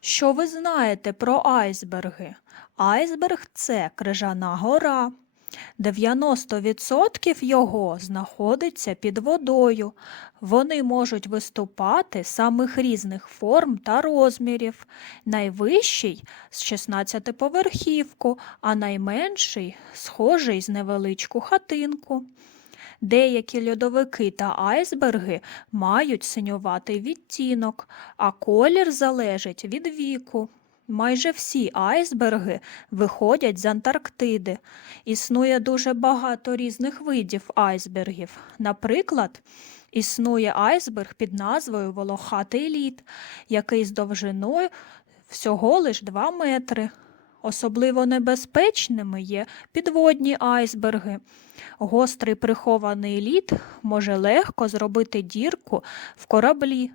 Що ви знаєте про айсберги? Айсберг це крижана гора. 90% його знаходиться під водою. Вони можуть виступати самих різних форм та розмірів. Найвищий з 16 поверхівку, а найменший схожий з невеличку хатинку. Деякі льодовики та айсберги мають синюватий відтінок, а колір залежить від віку. Майже всі айсберги виходять з Антарктиди. Існує дуже багато різних видів айсбергів. Наприклад, існує айсберг під назвою Волохатий лід, який з довжиною всього лиш 2 метри. Особливо небезпечними є підводні айсберги. Гострий прихований лід може легко зробити дірку в кораблі.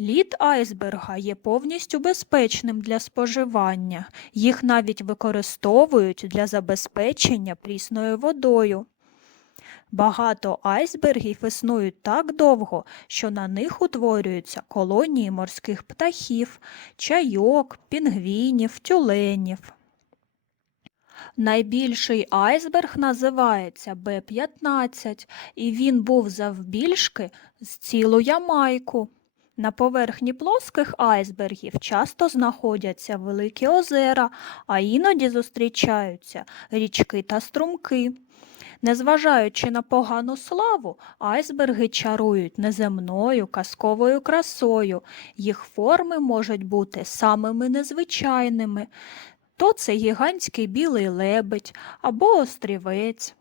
Лід айсберга є повністю безпечним для споживання. Їх навіть використовують для забезпечення прісною водою. Багато айсбергів існують так довго, що на них утворюються колонії морських птахів, чайок, пінгвінів, тюленів. Найбільший айсберг називається Б-15, і він був завбільшки з цілу Ямайку. На поверхні плоских айсбергів часто знаходяться великі озера, а іноді зустрічаються річки та струмки. Незважаючи на погану славу, айсберги чарують неземною казковою красою. Їх форми можуть бути самими незвичайними. То це гігантський білий лебедь або острівець,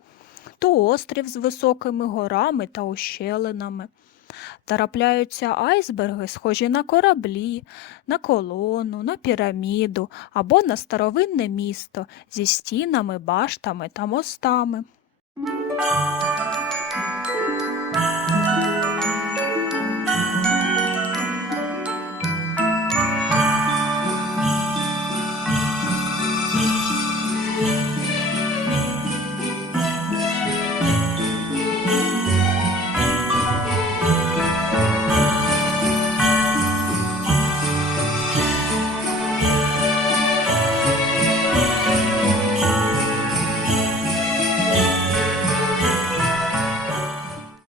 то острів з високими горами та ущелинами. Трапляються айсберги, схожі на кораблі, на колону, на піраміду або на старовинне місто зі стінами, баштами та мостами. Música